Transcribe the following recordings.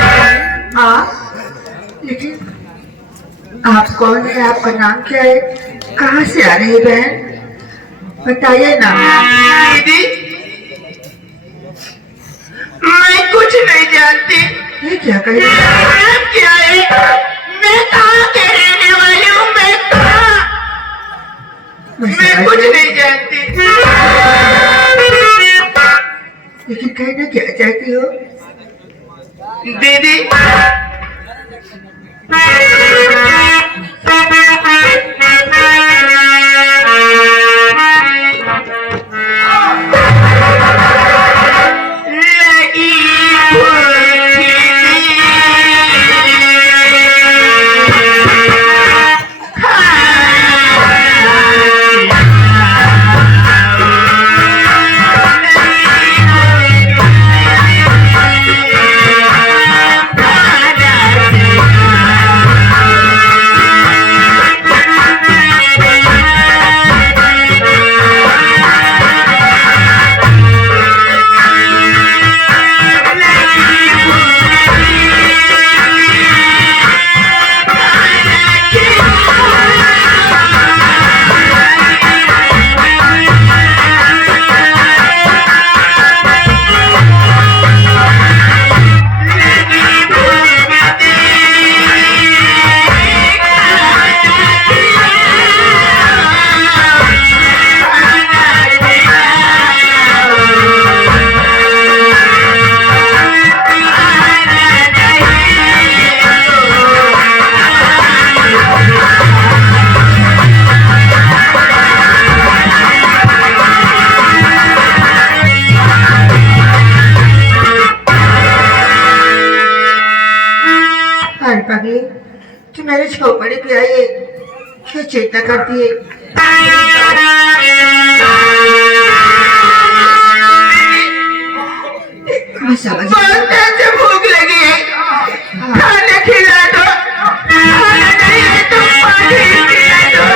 हाँ, लेकिन आप कौन है? आपका नाम क्या है? कहाँ से आ रही है बहन? बताइए ना। दीदी, मैं कुछ नहीं जानती। ये क्या कह रही है? नाम क्या है? मैं कहाँ के रहने वाली हूँ? मैं कुछ नहीं जानती। लेकिन कहना क्या चाहती हो? दीदी, पागली, तू मेरे झोपड़े पे आई है, क्यों चिंता करती है? मैं समझ बहुत भूख लगी है, खाना खिला दो। खाना नहीं है तो पानी पिला दो।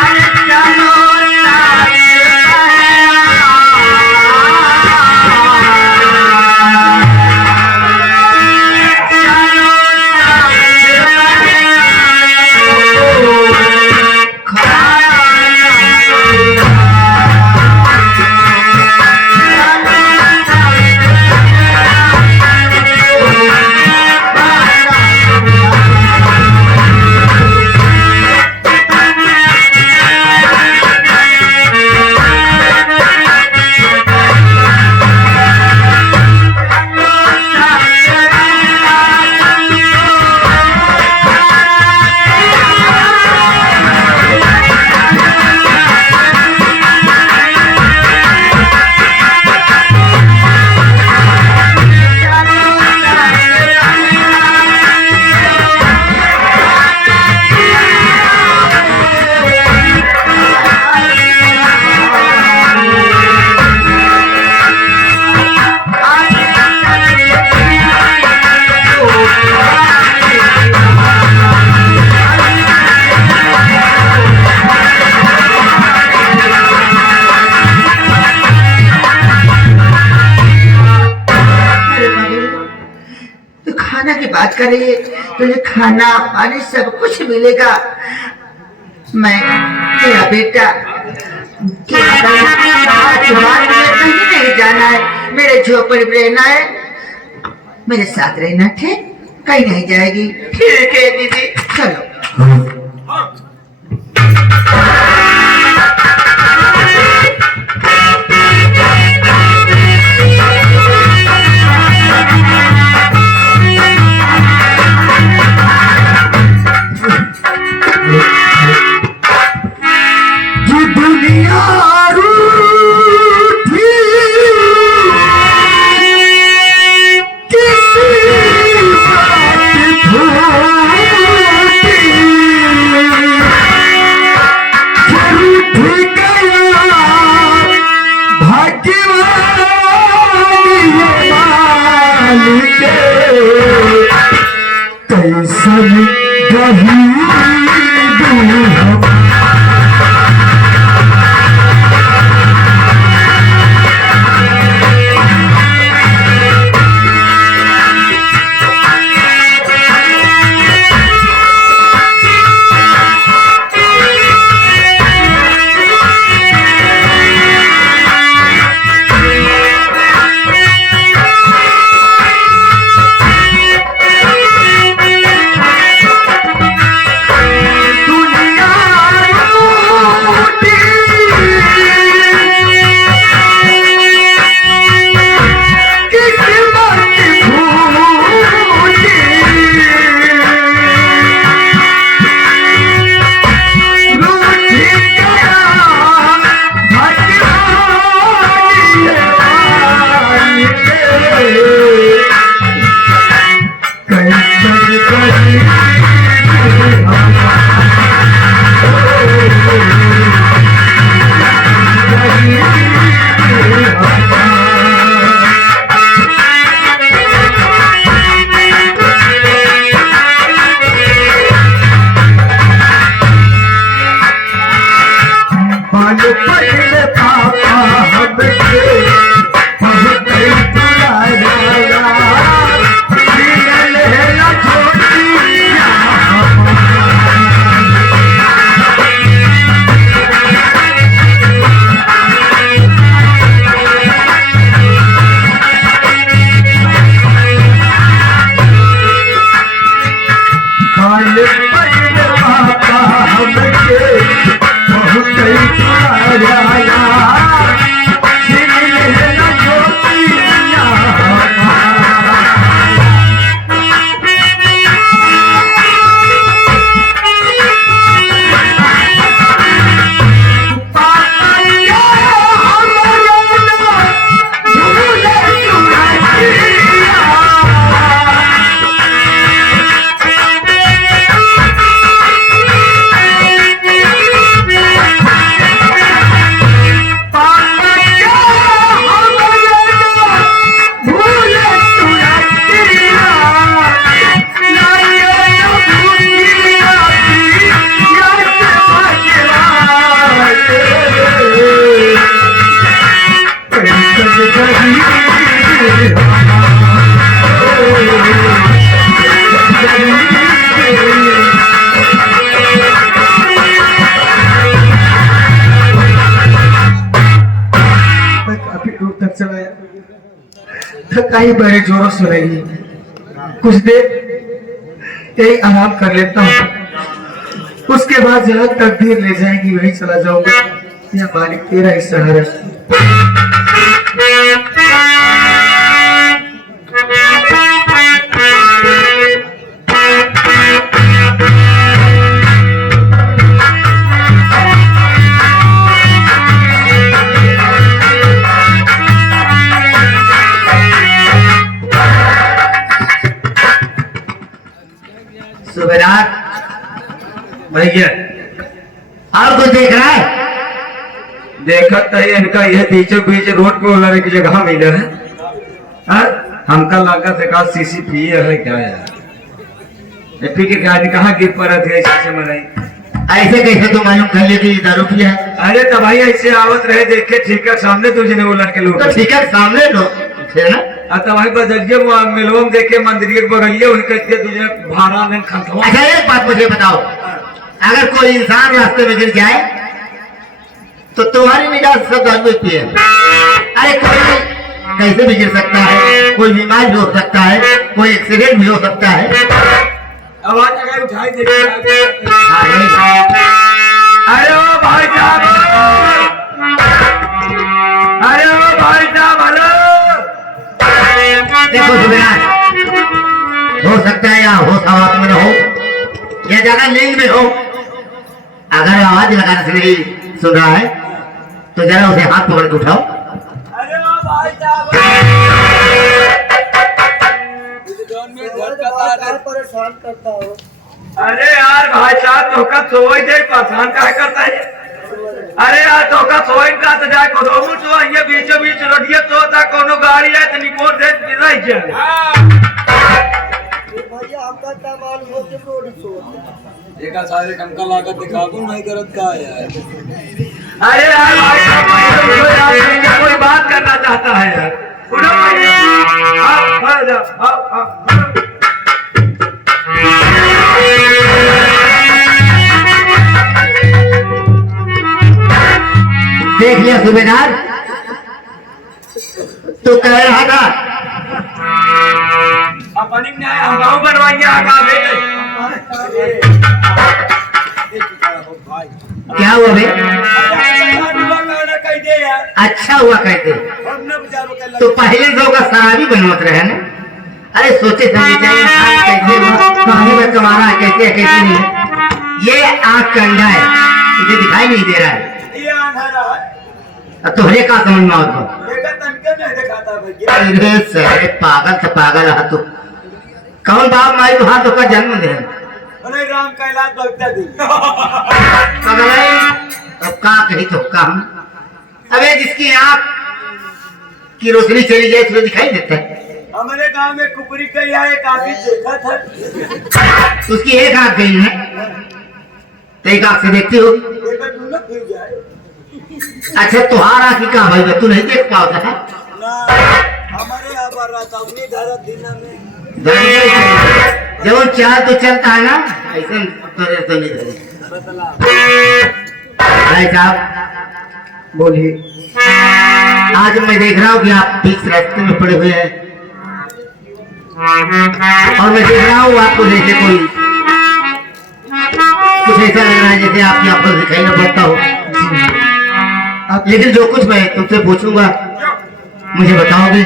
अरे चलो बात कर रही है, तुझे खाना पानी सब कुछ मिलेगा। मैं तेरा बेटा, कहीं नहीं जाना है, मेरे झोपड़ी में रहना है, मेरे साथ रहना, ठीक? कहीं नहीं जाएगी। ठीक है दीदी, चलो। थकाई बड़े जोरों से रही। कुछ देर यही आराम कर लेता हूँ, उसके बाद जहाँ तकदीर ले जाएगी वहीं चला जाऊंगा। या मालिक तेरा ही सहारा। सुबेदार भैया और कुछ देख रहा है? देखत है इनका ये बीचों बीच रोड पे उलने की जगह मिले है। हमका लगा से कहा सीसी पी है क्या यार, पी के क्या कहा गिर पड़ा थे ऐसे मनाई। ऐसे कैसे तो मालूम कर ले कि दारू पिया है? अरे तो भाई ऐसे आवत रहे देखे ठीक है सामने तुझे ने उलट के लोग तो ठीक है सामने लो फिर ना। तो भाई बदलिए मिलवम देखे मंदिर के बगलिए वही कहते तुझे भाड़ा ने खंखवा। अच्छा एक बात मुझे बताओ, अगर कोई इंसान रास्ते में गिर जाए तो तुम्हारी निगाह से सब दारू पिए। अरे कोई कैसे भी गिर सकता है, कोई बीमार भी हो सकता है, कोई एक्सीडेंट भी हो सकता है। आवाज अगर उठाई दे। हाँ, यही बात। अरे ओ भाई साहब, अरे ओ भाई साहब, हेलो। देखो सुबेदार, हो सकता है या होश आवाज में न हो या ज्यादा नींद में हो। अगर आवाज लगाने से नहीं सुन रहा है तो जरा उसे हाथ पकड़ के उठाओ। अरे ओ भाई साहब, परेशान करता हो। अरे यार भाई साहब तो का सोई दे परेशान काहे करता है। अरे यार तो का सोई का तो जाए को रोमू तो ये बीचों बीच रोडिया तो ता कोनो गाड़ी है तो निकोर दे नहीं चल। भैया हमका क्या मालूम हो कि रोड सो एका सारे कमका लागत दिखाबू नहीं करत का यार। अरे यार भाई साहब उठो यार, कोई बात करना चाहता है यार। उठो भाई, आओ जाओ, आओ। देख लिया सुबेदार, तो कह रहा था अपनी न्याय हंगामा बनवाएंगे आगे। क्या हुआ बे? अच्छा हुआ कहते तो पहले जो का शराबी बनवत रहे ना। अरे सोचे समझे जाए इंसान कैसे कहानी में कमाना है, कैसे है कैसे नहीं है। ये आँख का अंधा है, तुझे दिखाई नहीं दे रहा है। अब तुहरे का समझ में आवत हो? अरे सारे पागल से पागल है तू। कौन बाप माई तुहार तो का जन्म दे अरे राम कैलाश भक्ता दी अब का कही तो का हम अबे जिसकी आंख की रोशनी चली जाए तो दिखाई देता है। हमारे गांव में कुपरी का यहाँ एक आदमी देखा था उसकी एक आंख गई है तो एक आंख से देखती हो। देखा तू ना फिर जाए अच्छा तुहार आंख का भाई तू नहीं देख पाता है ना हमारे यहाँ पर रहा था उन्हीं धारा दीना में जब चाह तो चलता है ना ऐसा तो नहीं धरे। भाई साहब बोलिए। आज मैं देख रहा हूँ कि आप बीच रास्ते में पड़े हुए हैं और मैं देख रहा हूँ आपको जैसे कोई कुछ ऐसा लग रहा है जैसे आपकी आंखों दिखाई न पड़ता हो। लेकिन जो कुछ मैं तुमसे पूछूंगा मुझे बताओगे?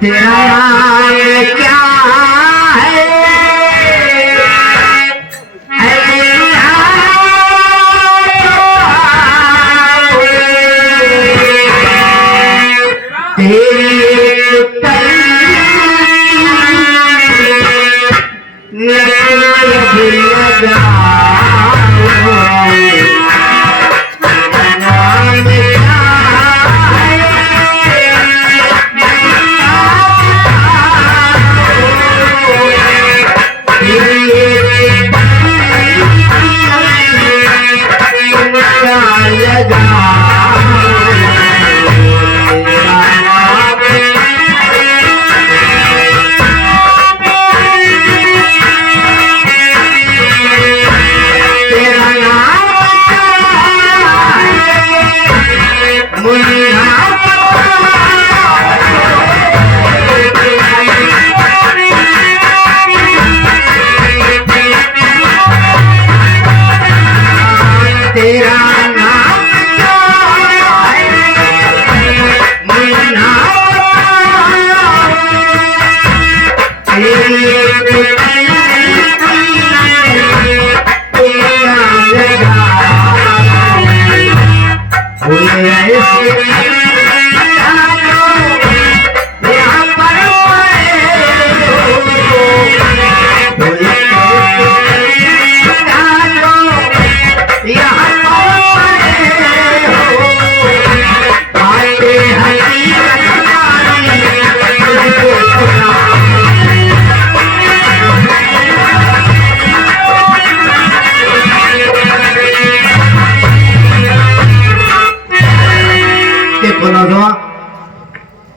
तेरा नाम क्या है?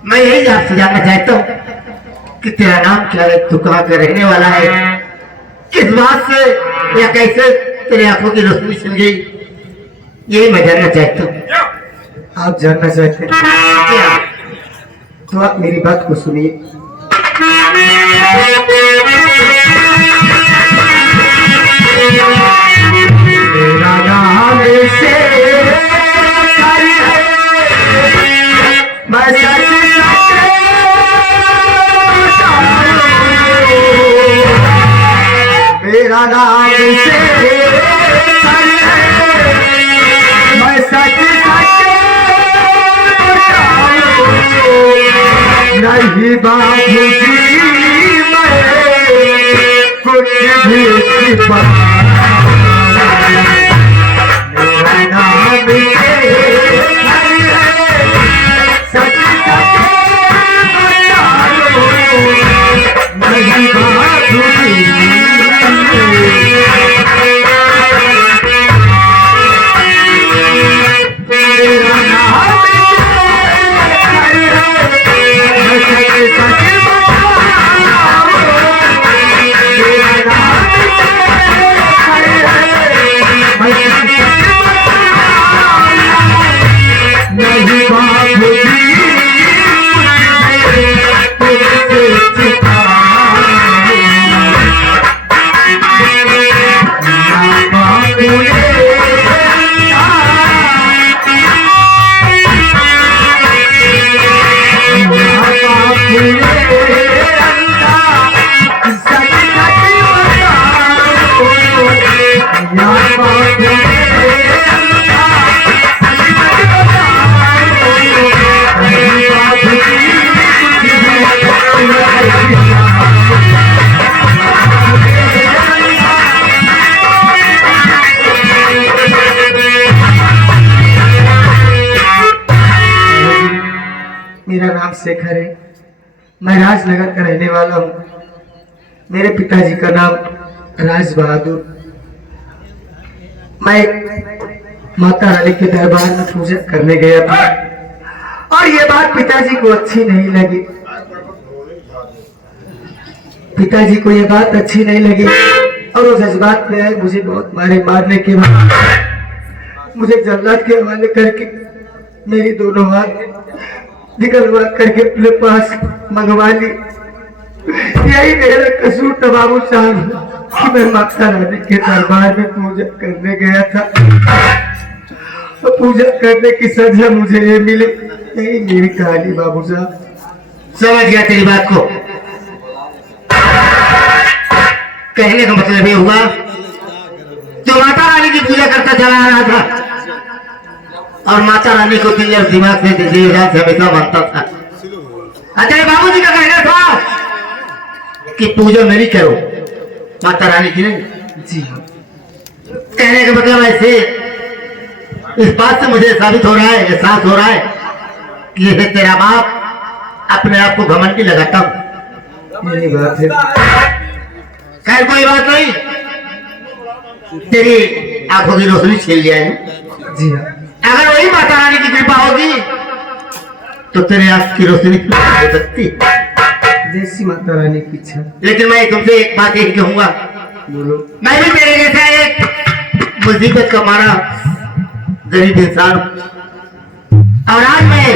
मैं यही आपसे जानना चाहता हूँ कि तेरा नाम क्या है, तू कहाँ का रहने वाला है, किस बात से या कैसे तेरे आंखों की रोशनी चल गई, यही मैं जानना चाहता हूँ। आप जानना चाहते हैं क्या? तो आप मेरी बात को सुनिए। मेरा नाम से मैं मेरा नाम से मैं सच नहीं बाबूजी मैं कुछ भी छिपा मेरा नाम सच नहीं बाबूजी मेरा नाम शेखर है। मैं राजनगर का रहने वाला हूँ। मेरे पिताजी का नाम राज बहादुर। मैं माता रानी के दरबार में पूजा करने गया था और ये बात पिताजी को अच्छी नहीं लगी। पिताजी को ये बात अच्छी नहीं लगी और वो जज्बात में आए। मुझे बहुत मारे। मारने के बाद मुझे जल्लाद के हवाले करके मेरी दोनों हाथ निकलवा करके अपने पास मंगवा ली। यही मेरा कसूर था बाबू साहब कि मैं माता रानी के दरबार में पूजा करने गया था। तो पूजा करने की सजा मुझे ये मिली। यही मेरी कहानी बाबू साहब। समझ गया तेरी बात को। कहने का मतलब ये हुआ जो माता रानी की पूजा करता चला आ रहा था और माता रानी को दिल और दिमाग से हमेशा मानता था। अच्छा बाबूजी का कहना था कि पूजा मेरी करो, माता रानी की नहीं। जी कहने का मतलब ऐसे इस बात से मुझे साबित हो रहा है, एहसास हो रहा है कि ये तेरा बाप अपने आप को घमंडी लगाता हूं। यही बात है। खैर कोई बात नहीं, तेरी आंखों की रोशनी छीन लिया है। जी हाँ। अगर वही माता रानी की कृपा होगी तो तेरे आंख की रोशनी हो सकती, जैसी माता रानी की इच्छा। लेकिन मैं तुमसे एक बात यही कहूंगा, बोलो। मैं भी तेरे जैसा एक मुसीबत का मारा गरीब इंसान हूं और आज मैं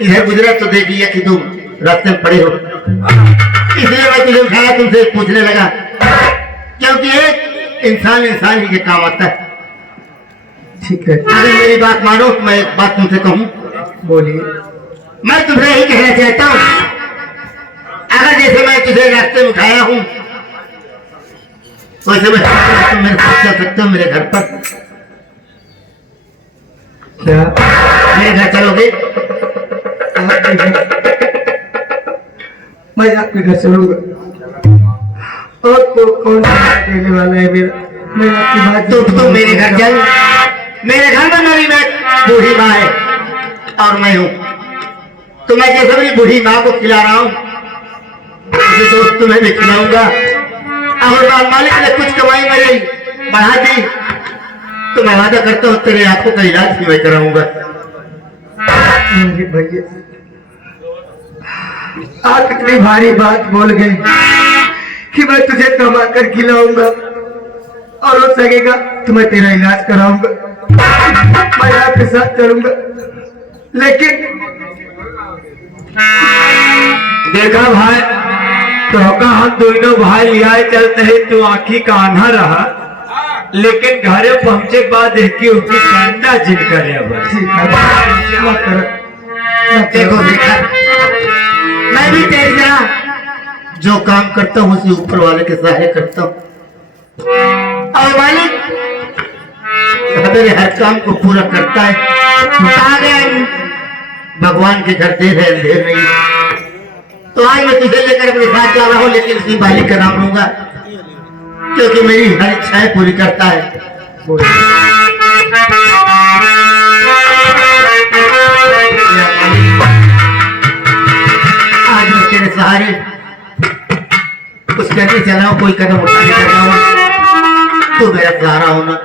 इधर गुजरा तो देख लिया कि तुम रास्ते में पड़े हो, इसलिए मैं तुझे उठाया, तुमसे पूछने लगा, क्योंकि एक इंसान इंसान ही के काम आता है। ठीक है। अगर मेरी बात मानो तो मैं एक बात तुमसे कहूं। बोलिए। मैं तुझे यही कहना चाहता हूं, अगर जैसे मैं तुझे रास्ते में उठाया हूं वैसे मैं तुम मेरे साथ चल सकते हो मेरे घर पर। क्या मेरे घर चलोगे? आपके घर? मैं आपके घर चलूंगा। और कौन देने वाला है मेरा? मैं आपकी बात तुम मेरे घर चल। मेरे घर में मेरी बूढ़ी माँ है और मैं हूँ। तो मैं जैसे मेरी बूढ़ी माँ को खिला रहा हूँ उसे दोस्त तुम्हें भी खिलाऊंगा। अगर मालिक ने कुछ कमाई मेरी बढ़ा दी तो मैं वादा करता हूँ तेरे आंखों का इलाज भी मैं कराऊंगा। भैया आप इतनी भारी बात बोल गए कि मैं तुझे कमा कर खिलाऊंगा और हो सकेगा तो मैं तेरा इलाज कराऊंगा। मैं आपके साथ चलूंगा, लेकिन देखा भाई, तो हम दोनों भाई लिया चलते हैं। तू आंखी का आन्हा रहा, लेकिन घरे पहुंचे के बाद देखी उसकी कंधा जिन करे। देखो देखा, मैं भी तेरी तरह जो काम करता हूँ उसी ऊपर वाले के सहारे करता हूँ और मालिक मेरे हर काम को पूरा करता है। कहा गया भगवान के घर देर है अंधेर नहीं। तो आज मैं तुझे लेकर अपने साथ जा रहा हूँ, लेकिन उसी मालिक का नाम लूंगा क्योंकि मेरी हर इच्छाएं पूरी करता है। आज मैं तेरे सहारे कुछ करने चला हूँ, कोई कदम उठाने चला हूँ, तो मेरा सहारा होना।